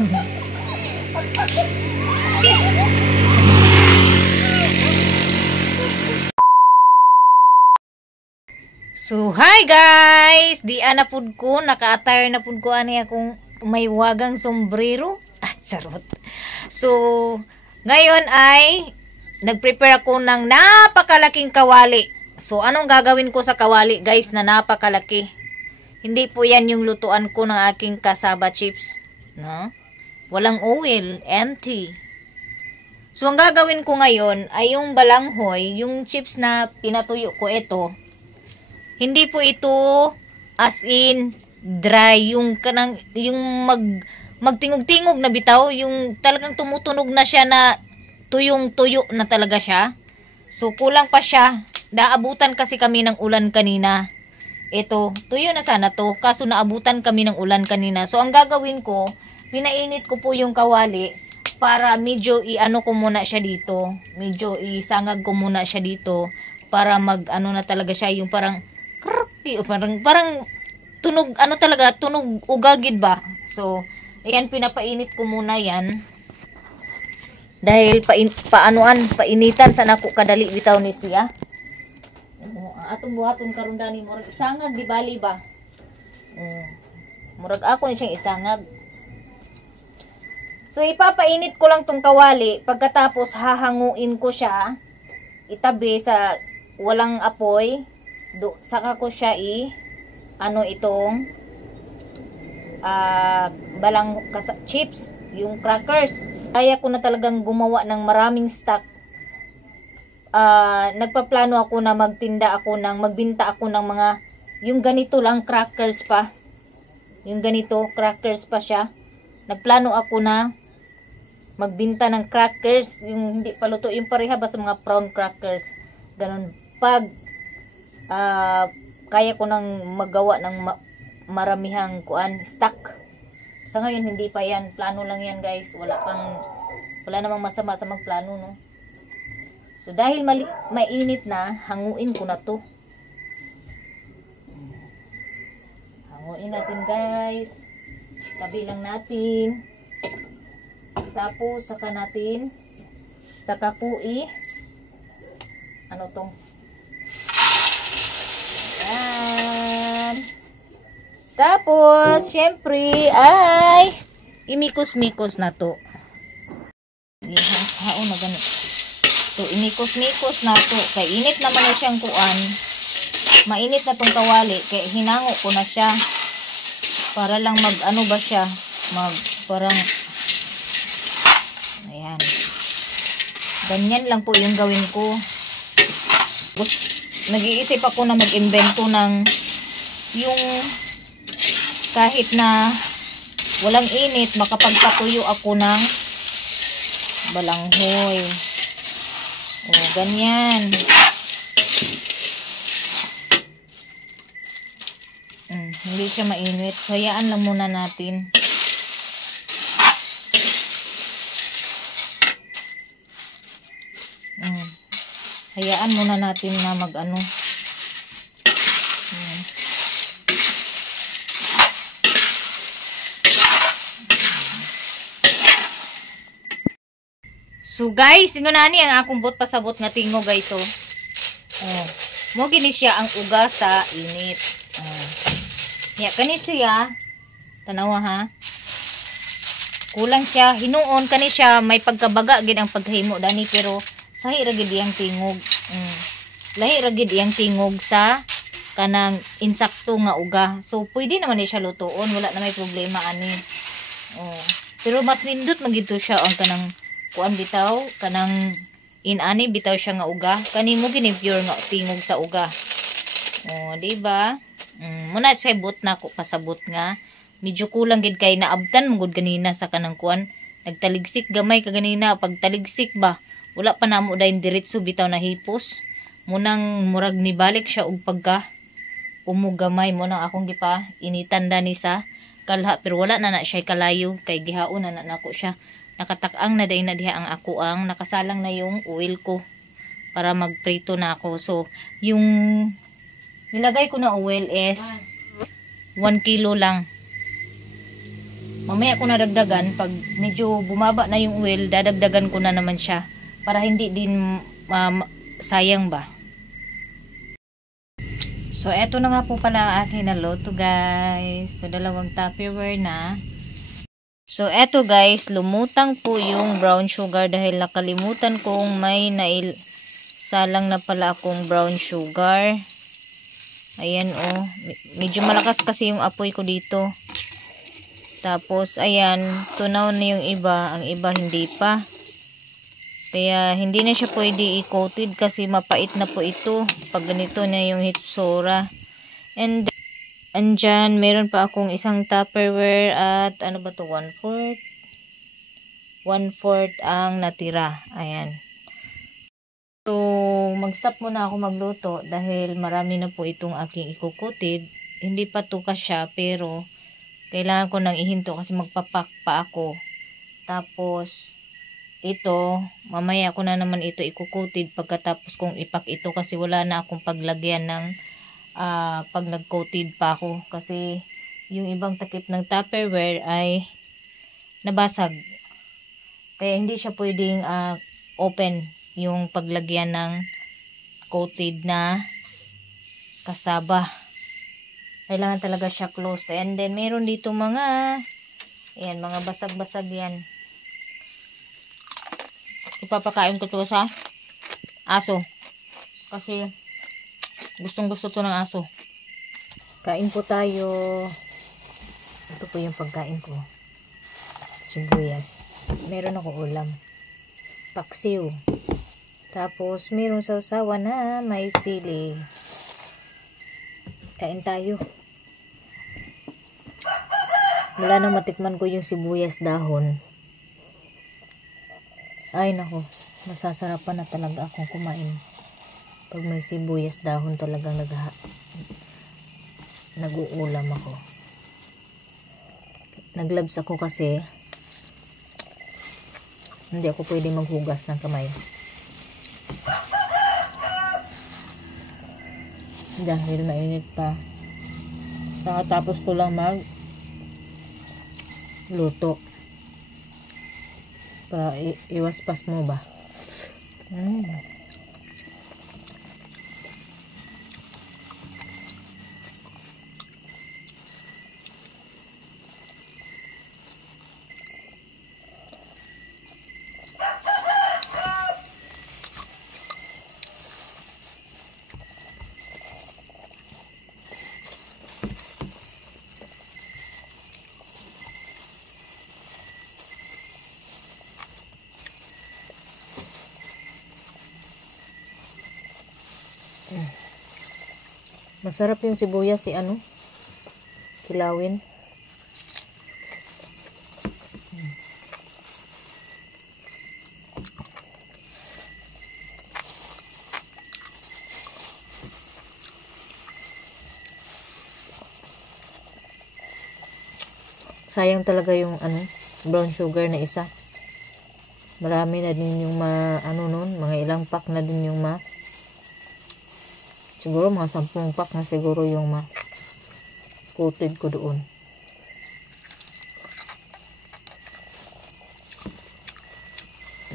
So, hi guys! Di na pud ko, naka-attire na pud ko ani akong may wagang sombrero. Charot. So, ngayon ay nag-prepare ako ng napakalaking kawali. So, anong gagawin ko sa kawali guys na napakalaki? Hindi po yan yung lutuan ko ng aking kasaba chips. No? Walang oil, empty. So, ang gagawin ko ngayon ay yung balanghoy, yung chips na pinatuyo ko ito. Hindi po ito as in dry, yung magtingog-tingog na bitaw, yung talagang tumutunog na siya na tuyong-tuyo na talaga siya. So kulang pa siya. Naabutan kasi kami ng ulan kanina. Ito, tuyo na sana to, kaso naabutan kami ng ulan kanina. So ang gagawin ko, pinainit ko po yung kawali para medyo i-ano ko muna siya dito. Medyo isangag ko muna siya dito para mag-ano na talaga siya, yung parang parang tunog, ano talaga, tunog ugagid ba. So, ayan, pinapainit ko muna yan. Dahil painitan sa nako kadali bitaw ni siya. Atong buhaton karon dani murag isangag di bali ba. Murag ako ni siyang isangag. So, ipapainit ko lang tong kawali. Pagkatapos hahanguin ko siya itabi sa walang apoy. Saka ko siya ano itong chips, yung crackers. Kaya ko na talagang gumawa ng maraming stock. Nagpaplano ako na magbinta ako ng mga yung ganito lang crackers pa. Yung ganito crackers pa siya. Nagplano ako na magbinta ng crackers, yung hindi paluto, yung pareha ba sa mga brown crackers. Ganun. Pag kaya ko nang magawa ng maramihang stock. Sa ngayon hindi pa yan, plano lang yan guys. Wala namang masama sa magplano, no. So dahil mainit na, hanguin ko na to. Hanguin natin guys. Tabi lang natin. Tapos saka ko ano tong tapos, syempre, ay imikos-mikos na to. Haon na ganito. So, imikos-mikos na to. Kay init naman na siyang kuan. Mainit na tong kawali. Kaya hinango ko na siya. Para lang ano ba siya. Parang, ayan. Ganyan lang po yung gawin ko. Nag-iisip ako na mag-invento ng yung kahit na walang init, makapagpatuyo ako ng balanghoy. O, ganyan. Hindi siya mainit. Hayaan lang muna natin. Hayaan muna natin na mag-ano. So guys, ingonani ang akong bot pasabot nga tingo guys. So, mo gini siya ang uga sa init. Ya kani siya, tanawa ha. Kulang siya, hinuon kani siya, may pagkabaga gid ang paghimo dani, pero sahi ra gid iyang tingog. Lahi ra gid iyang tingog sa kanang insakto nga uga. So pwede naman ni siya lutuon, wala na may problema ani. Pero mas nindot man gid siya ang kanang kuan bitaw, kanang inani bitaw siya nga uga. Kani mo gini pure nga tingog sa uga. Di ba? Muna siya but na ko pasabot nga medyo kulang gid kay naabtan mo gud ganina sa kanang kuan. Nagtaligsik gamay ka ganina, pag taligsik ba wala pa namo dayon diretso bitaw na hipos. Munang murag ni balik siya og pagka umugamay mo nang akong gipa initan dani sa kalha, pero wala na siya kalayo kay gihaon na nako siya. Nakatak-ang na day na diha ang ako ang nakasalang na yung oil ko para magprito na ako. So yung nilagay ko na oil is 1 kilo lang. Mamaya ko nadagdagan, pag medyo bumaba na yung oil, dadagdagan ko na naman siya para hindi din sayang ba. So eto na nga po pala ang aking naluto guys. So dalawang Tupperware na. So eto guys, lumutang po yung brown sugar dahil nakalimutan kong may salang na pala akong brown sugar. Ayan oh, medyo malakas kasi yung apoy ko dito. Tapos ayan, tunaw na yung iba, ang iba hindi pa. Kaya hindi na siya pwede i-coated kasi mapait na po ito pag ganito na yung hitsura. And then, andyan, meron pa akong isang Tupperware at ano ba to, 1/4? 1/4 ang natira. Ayan. So, mag-stop muna ako magluto dahil marami na po itong aking ikukoated. Hindi pa to kasya pero kailangan ko nang ihinto kasi magpapak pa ako. Tapos, ito, mamaya ko na naman ito ikukoated pagkatapos kong ipak ito kasi wala na akong paglagyan ng pag nag-coated pa ako. Kasi, yung ibang takip ng Tupperware ay nabasag. Kaya hindi siya pwedeng open yung paglagyan ng coated na kasaba. Kailangan talaga siya closed. And then, meron dito mga basag-basag yan. Ipapakain ko to sa aso. Kasi, gustong-gusto to ng aso. Kain po tayo. Ito po yung pagkain ko. Sibuyas. Meron ako ulam. Paksiw. Tapos, meron sausawan na may sili. Kain tayo. Wala nang matikman ko yung sibuyas dahon. Ay nako, masasarapan na talaga akong kumain. Pag may sibuyas dahon talagang nag-uulam ako. Naglabs ako kasi hindi ako pwede maghugas ng kamay. Dahil mainit pa. Nakatapos ko lang luto para iwaspas mo ba. Masarap yung sibuyas kilawin. Sayang talaga yung brown sugar na isa. Marami na din yung mga ilang pack na din yung siguro mga 10 pack na siguro yung coated ko doon.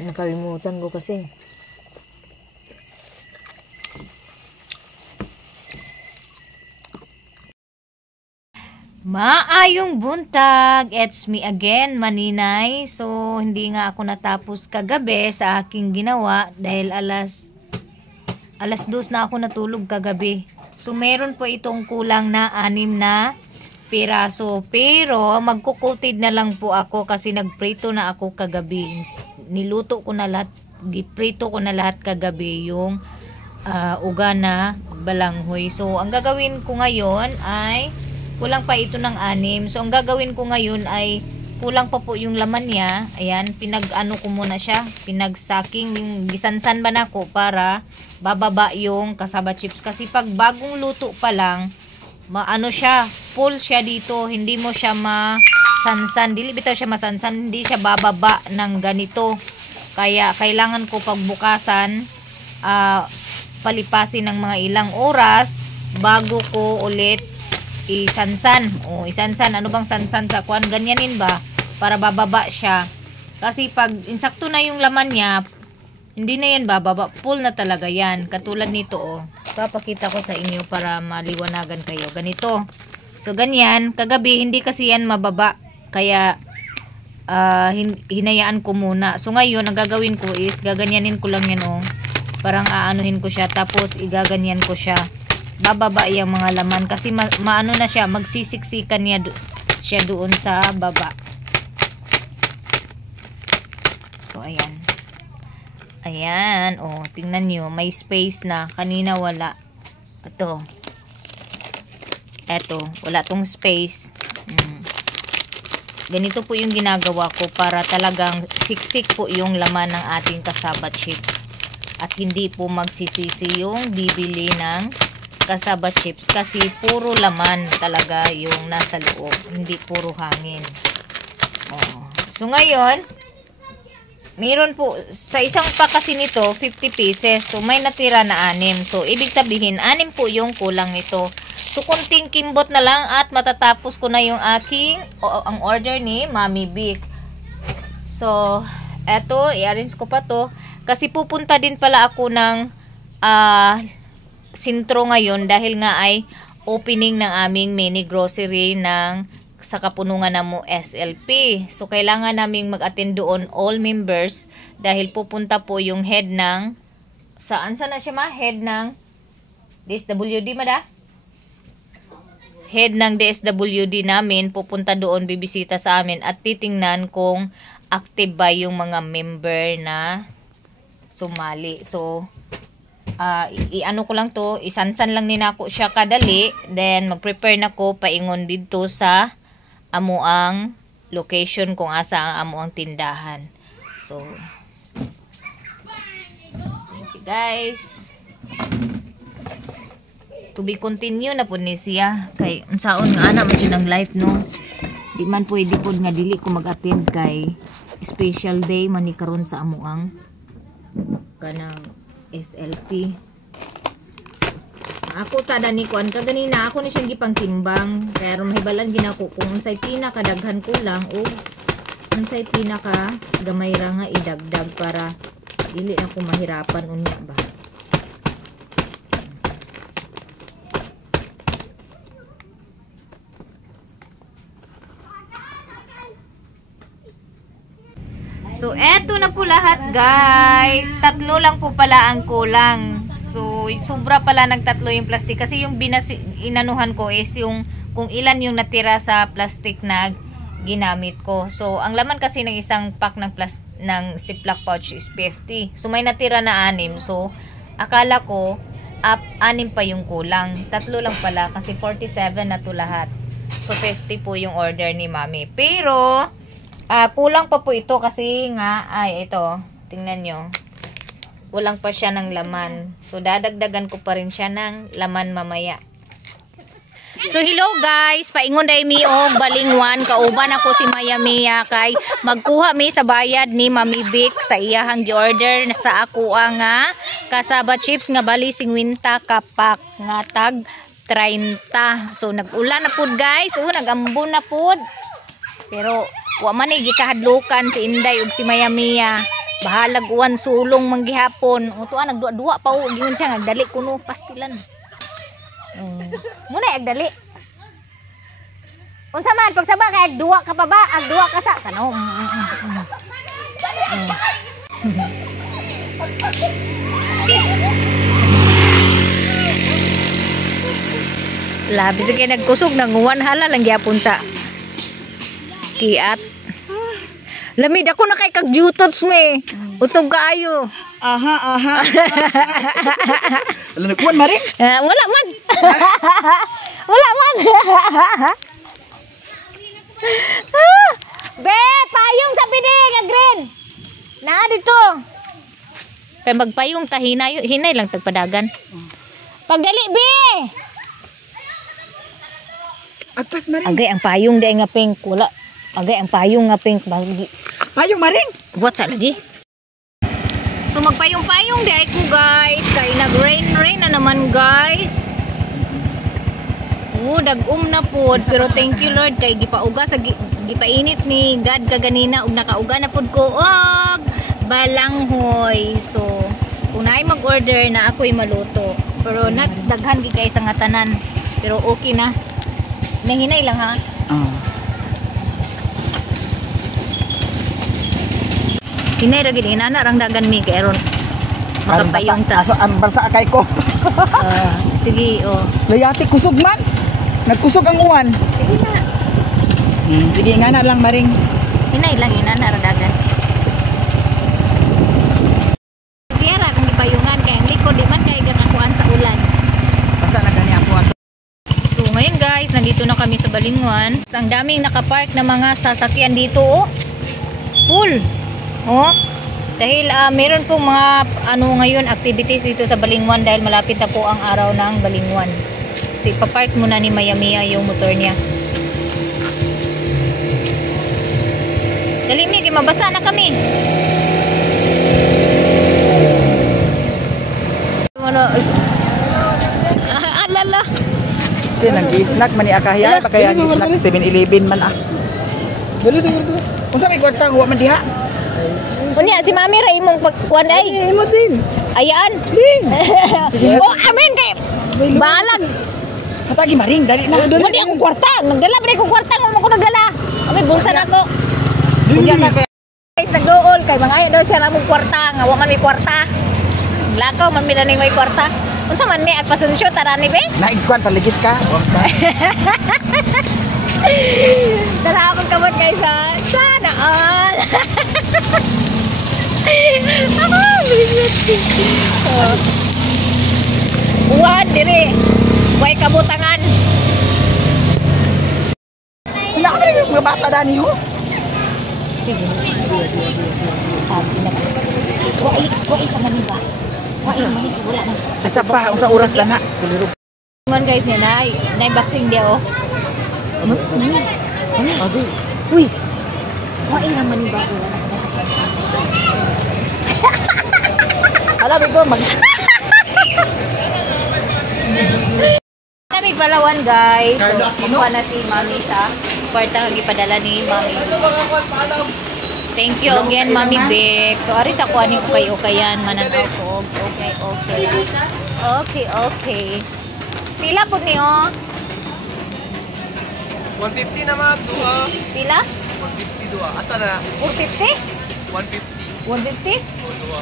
Nakalimutan ko kasi. Maayong buntag, it's me again, Maninay. So, hindi nga ako natapos kagabi sa aking ginawa dahil alas 2 na ako natulog kagabi. So, meron po itong kulang na 6 na piraso. Pero, magkukoated na lang po ako kasi nagprito na ako kagabi. Niluto ko na lahat, giprito ko na lahat kagabi yung uga na balanghoy. So, ang gagawin ko ngayon ay kulang pa ito ng 6. So, ang gagawin ko ngayon ay kulang pa po yung laman niya. Ayan, pinag-ano ko muna siya. Pinagsaking, yung gisansan ba na ko para bababa yung kasaba chips. Kasi pag bagong luto pa lang, siya, full siya dito. Hindi mo siya masansan. Dili bitaw siya masansan. Hindi siya bababa ng ganito. Kaya, kailangan ko pagbukasan, palipasin ng mga ilang oras bago ko ulit isansan. O, isansan. Ano bang sansan sa kuan? Ganyanin ba? Para bababa siya. Kasi pag insakto na yung laman niya, hindi na yan bababa. Full na talaga yan. Katulad nito, oh. Papakita ko sa inyo para maliwanagan kayo. Ganito. So, ganyan. Kagabi, hindi kasi yan mababa. Kaya, hinayaan ko muna. So, ngayon, ang gagawin ko is, gaganyanin ko lang yan, oh. Parang aanuhin ko siya. Tapos, igaganyan ko siya. Bababa yung mga laman. Kasi, maano na siya. Magsisiksikan niya siya doon sa baba. So, ayan. Ayan. O, tingnan nyo. May space na. Kanina wala. Ito. Eto. Wala tong space. Ganito po yung ginagawa ko para talagang siksik po yung laman ng ating cassava chips. At hindi po magsisisi yung bibili ng cassava chips. Kasi puro laman talaga yung nasa loob. Hindi puro hangin. O. So, ngayon, meron po, sa isang pack kasi nito, 50 pieces. So, may natira na 6. So, ibig sabihin, 6 po yung kulang nito. So, kunting kimbot na lang at matatapos ko na yung ang order ni Mami Vic. So, eto, i-arrange ko pa to. Kasi pupunta din pala ako ng sentro ngayon dahil nga ay opening ng aming mini grocery sa kapunungan na mo SLP. So, kailangan naming mag-attend doon all members dahil pupunta po yung head ng saan na siya ma? Head ng DSWD mada? Head ng DSWD namin pupunta doon, bibisita sa amin at titingnan kung active ba yung mga member na sumali. So, i-ano ko lang to, isansan lang ninako siya kadali, then mag-prepare na ko paingon dito sa amuang location kung asa ang amuang tindahan. So, thank you guys. To be continue na po ni siya. Kay, unsaon nga na man siya ng live, no? Di man pwede po nga dili ko mag-attend kay special day man ni karon sa amuang kanang SLP. Ako tada ni kuan kaganina ako ni siyang gipangtimbang kaya ron mahibalan ginako kung unsay pinakadaghan ko lang o unsay pinaka gamay ra nga idagdag para dili na ko mahirapan unya ba. So eto na po lahat guys. 3 lang po pala ang kulang. So, sobra pala nagtatlo yung plastic kasi yung inanuhan ko is yung kung ilan yung natira sa plastic na ginamit ko. So, ang laman kasi ng isang pack ng Ziploc pouch is 50. So, may natira na 6. So, akala ko 6 pa yung kulang. 3 lang pala kasi 47 na to lahat. So, 50 po yung order ni Mami. Pero, kulang pa po ito kasi nga, ito, tingnan nyo. Kulang pa siya ng laman. So, dadagdagan ko pa rin siya ng laman mamaya. So, hello guys. Paingon day mi og balingwan. Kauban ako si Maya Mia kay magkuha mi sa bayad ni Mami Vic sa iyahang gi-order sa ako nga cassava chips nga bali 50 kapak nga tag 30. So, nag-ulan na pud guys. Nag-ambon na pud. Pero, wa man ay gikahadlukan si Inday ug si Maya Mia. Bahalag uwan sulong manggihapon. Uto nagduwa pa o gingon siya nagdali kuno pastilan. Muna agdali. Unsa man pagsaba kay agduwa ka pa ba? Agduwa ka sa kano. Labi sige nagkusog nang uwan hala lang gyapon sa kiat. Lamid ako na kay kag jutots me. Utog kaayo. Aha. Alam na kuwan maring? Wala man. Wala man. Be, payong sa pidi nga green. Na dito. Kay magpayong ta hinay lang tagpadagan. Pagdali be. Agpas maring. Agay ang payong day nga pink wala. Agay ang payong nga pink bagi. Payong maring. What sa lagi? So magpayong-payong di ko guys. Kay nag-rain na naman guys. Dagom na pod, pero thank you Lord kay gipauga sa gipainit ni God kaganina ug nakauga na pod ko og balanghoy. So, kung naay mag-order na ako'y maluto. Pero daghan gi kay sa nga tanan. Pero okay na. Nahinay lang ha. Hinay ra gid inana rang dagan mi kay aron makapayong ta. Aso ang barsa kay ko. Sige, oh. Layati kusog man. Nagkusog ang uwan. Sige na. Sige nga na lang maring. Hinay lang inana ra dagan. Siyara kung gipayungan kay ang likod di man kay gakakuan sa ulan. Basta na gani ako ato. So ngayon guys, nandito na kami sa Balingwan. Ang daming nakapark na mga sasakyan dito, oh. Full. Oh. Dahil meron pong mga ngayon activities dito sa Balingwan dahil malapit na po ang araw ng Balingwan. So ipapark muna ni Maya Mia yung motor niya. Dali mi, mabasa na kami. Alala. Okay, nag-i-snack man ni Akahiya. Kaya nag-i-snack 7-Eleven man ah. Dali sa kwarta. Unsa may kwarta? Huwa man diha. Unya si Mami ra imong pagkuan ay. Imo din. Ayaan. Din. Sige. Oh, amen kay. Balag. Hatagi maring dali na. Dali akong kwarta. Nagdala pa akong kwarta mo ko nagdala. Ami bulsa na ko. Diyan na kay. Guys, nagdool kay mga ayo daw siya namong kwarta, nga wa man may kwarta. Lakaw man mi dani may kwarta. Unsa man mi agpasunsyo tarani be? Naigkuan paligis ka. Tara akong kabot guys ha. Sana all. Buwan dire. Way kabutangan. Wala ka yung mga bata dani ho. Sige. Wai sa maniba. Wai maniba wala na. Sa pa unsa oras dana? Kulirog. Ngon guys yan ay boxing dia oh. Ano? Abi. Uy. Wai na maniba wala na. Alam ko mag Namig Palawan guys. So, kumuha na si Mami sa kwarta gipadala ni Mami. Thank you again Mami Beck. So ari sa kuha ni ukay-ukayan mananaw ko. Okay. Pila po ni oh? 150 na ma'am, duha. Pila? 150 duha. Asa na? 450? 150. 150? O, duha.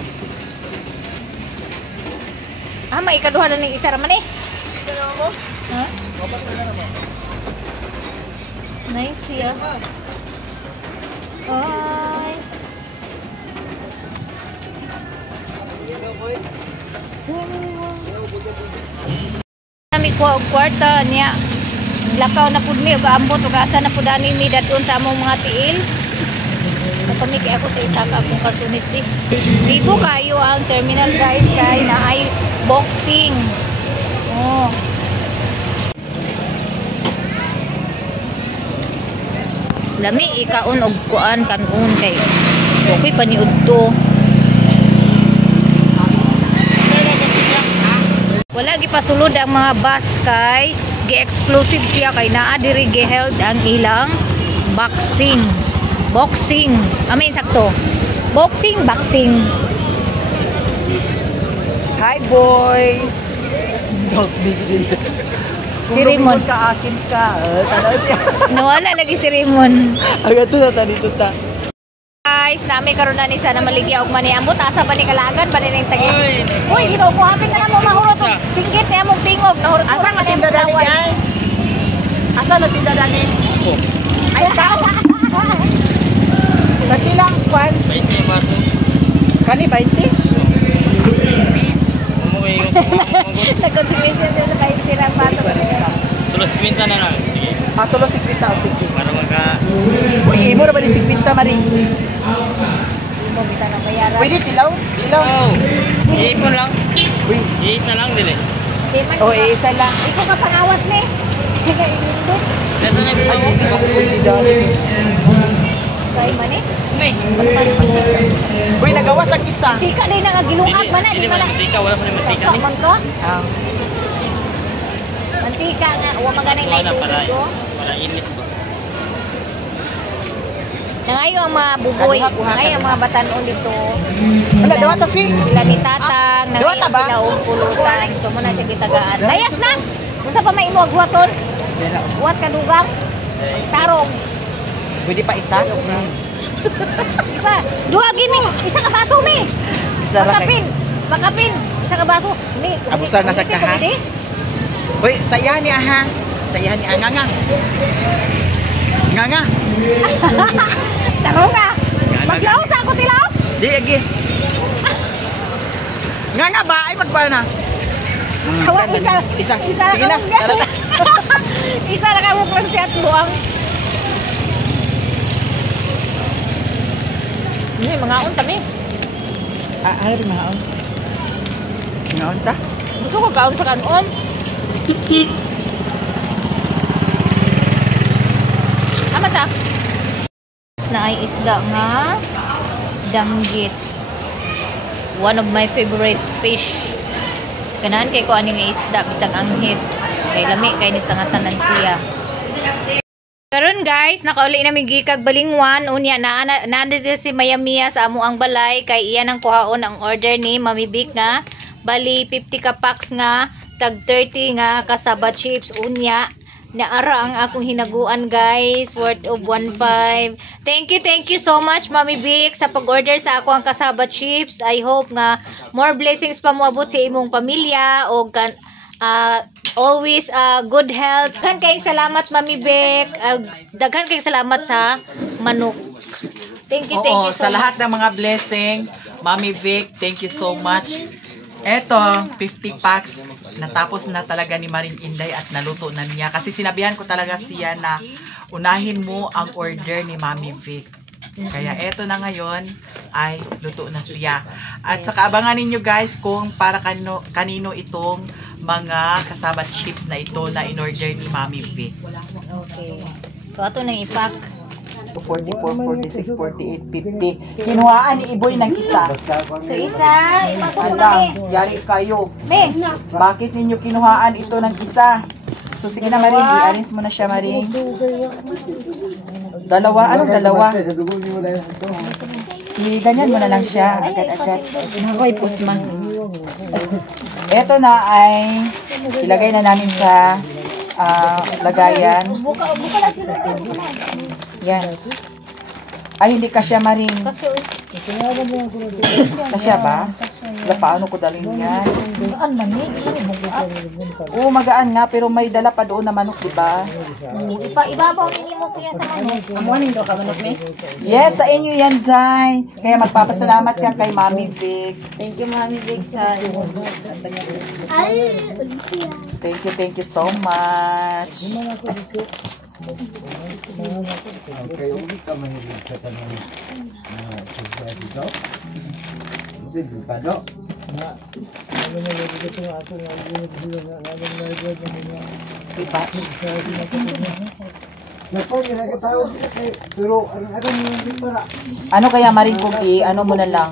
May ikaduha na ng isa raman eh. Hindi na naman mo? Ha? Dapat na naman. Nice siya. Ay. Kami ko og kwarta niya. Lakaw na pud mi ug ambot ug asa na pud ani mi daton sa among mga tiil. Sa kami kay ako sa isa ka akong kasunis di. Libo kayo ang terminal guys kay na ay boxing. Oh. Lami ikaon og kuan kanon kay okay paniud to. Wala gipasulod ang mga bus kay gi-exclusive siya kay naa diri gi-held ang ilang boxing. Sakto. Boxing. Hi boys. Si Raymond. Ka akin ka. Tanaw siya. Nawala lagi si Raymond. Aga to ta dito ta. Guys, nami karon na ni sana maligya og maniambot asa ba ni kalagan ba ni tagi. Uy, Ginoo ko hapit na mo mahurot og singgit na mong tingog nahurot. Asa na tinda dani ay? Asa na tinda dani? Ay ka. Sa kilang kwan? 20 baso. Kani 20? Umuwi yung sumamangot. Nag-consumption din sa kayo tirang bato. Tulos kwinta na lang. Sige. Tulo 50 o sige. Para magka... Uy, imo ra ba ni 50 maring? Mo bita na bayaran. Pwede tilaw? Tilaw. Oh! Iipon lang. Uy. Iisa lang din eh. Di man. O isa lang. Iko ka pangawat ni. Kaya indo. Nasa na yung Ay, tao? hindi ko pwede dani. Kay man eh. May. Uy, nagawas ang isa. Di ka din nangagilungag man na Hindi di man. mantika. Wala pa rin mantika. Man ka? Ah. Mantika mantika nga, wa maganay na Para, itubig ko. para init ba? Nangayo ang mga buboy, nangayo ang mga batanon dito. Wala, dawata si. Sila ni Tatang, nangayo Diwata ba? sila og pulutan. So mo na siya gitagaan. Layas na! Unsa pa may imo agwaton? Buhat ka dugang? Tarong. Pwede pa isa? Di ba? Duha gini, isa ka baso mi. Isa ra kay. Pakapin, isa ka baso. Mi, Abusar na sa kaha. Uy, sayahan ni aha. Sayahan ni nga. Nga. Tarong ka. Maglaw sa ako tilaw. Di lagi. Nga ba ay magpaano na. Hawa isa. Isa. Isa Sige na. Tara na. Isa na ka mo siya tuwang. Ni mga on kami. Ano rin mahaon? Mahaon ta? Gusto ko kaon sa kanon. Ama ta. Na ay isda nga danggit. One of my favorite fish. Ganahan kay ko ani nga isda bisag anghit. Kay lami kay ni sangatanan siya. Karon guys, nakauli na mi gikag balingwan unya na si Mayamia sa amo ang balay kay iya nang kuhaon ang order ni Mami Vic nga bali 50 ka packs nga tag 30 nga kasaba chips unya naara ang akong hinaguan guys worth of 1.5. Thank you so much Mami Vic sa pag-order sa ako ang kasaba chips. I hope nga more blessings pa moabot sa imong pamilya o always good health. Daghan kayong salamat Mami Vic. Daghan kayong salamat sa manok. Thank you Oo, so sa lahat much. ng mga blessing, Mami Vic, thank you so much. Eto, 50 packs. Natapos na talaga ni Maring Inday at naluto na niya. Kasi sinabihan ko talaga siya na unahin mo ang order ni Mami Vic. Kaya eto na ngayon ay luto na siya. At saka abangan ninyo guys kung para kanino itong mga kasaba chips na ito na in-order ni Mami Vic. Okay. So ato nang ipak. 44, 46, 48, 50. Kinuhaan ni Iboy ng isa. So isa, ipasok mo na Alam, mi. yari kayo. Mi. Bakit ninyo kinuhaan ito ng isa? So sige na Maring, i-arrange mo na siya Maring. Dalawa, anong dalawa? I-ganyan mo na lang siya, agad-agad. Hoy, pusman. Ito na ay ilagay na namin sa lagayan. Buka lang sila. Yan. Ay, hindi kasya Maring. Kasya ba? Wala paano ko dalhin yan? Bukaan man ni. Oo, magaan nga, pero may dala pa doon na manok, diba? Ibabaw ninyo mo siya sa manok. Amuanin daw ka manok mi? Yes, sa inyo yan, Day. Kaya magpapasalamat ka kay Mami Vic. Thank you Mami Vic sa Thank you so much. Ano kaya Maring kung ano mo na lang?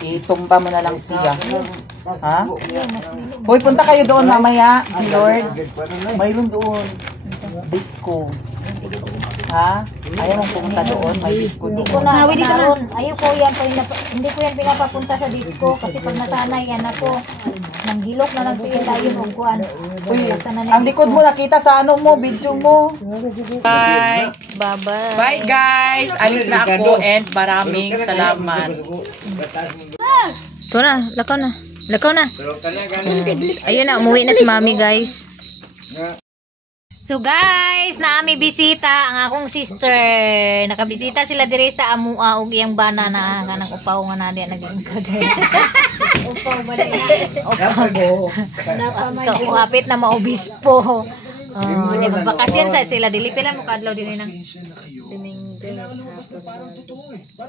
Itumba mo na lang siya. Ha? Hoy, punta kayo doon mamaya, Lord. Mayroon doon. Disco. Ha? Ayaw mong pumunta doon, may disco doon. Hindi ko na naroon. Hindi ko yan pinapapunta sa disco kasi pag nasanay yan ako. Nanghilok na lang tingin tayo ng kuwan. Uy, ang likod mo nakita sa ano mo, video mo. Bye. Bye-bye. Bye guys. Alis na ako and maraming salamat. Ito na, lakaw na. Lakaw na. Ayun na, umuwi na si Mami guys. So guys, naami bisita ang akong sister. Nakabisita sila dire sa amua og iyang bana na kanang upaw nga nadi nagingkod. Upaw ba niya? Upaw. Kapit na maobispo. Di magbakasyon sa sila dili pila mo kadlaw dinhi nang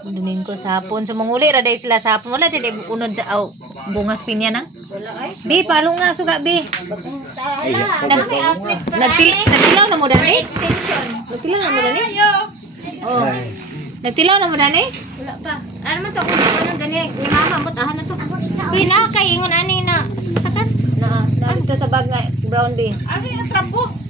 Domingo sa hapon. So manguli ra day sila sa hapon. Wala di unod sa bungas pinya na. Bi palong nga suga bi. Nagtilaw na mo dani? Extension. Nagtilaw na mo dani? Oh. Nagtilaw na mo dani? Wala pa. Ano man to? Ano gani? Ni mama mo tahan na to. Pina kay ingon ani na sakan. Na to sa bag nga brown bee. Ano yung trapo?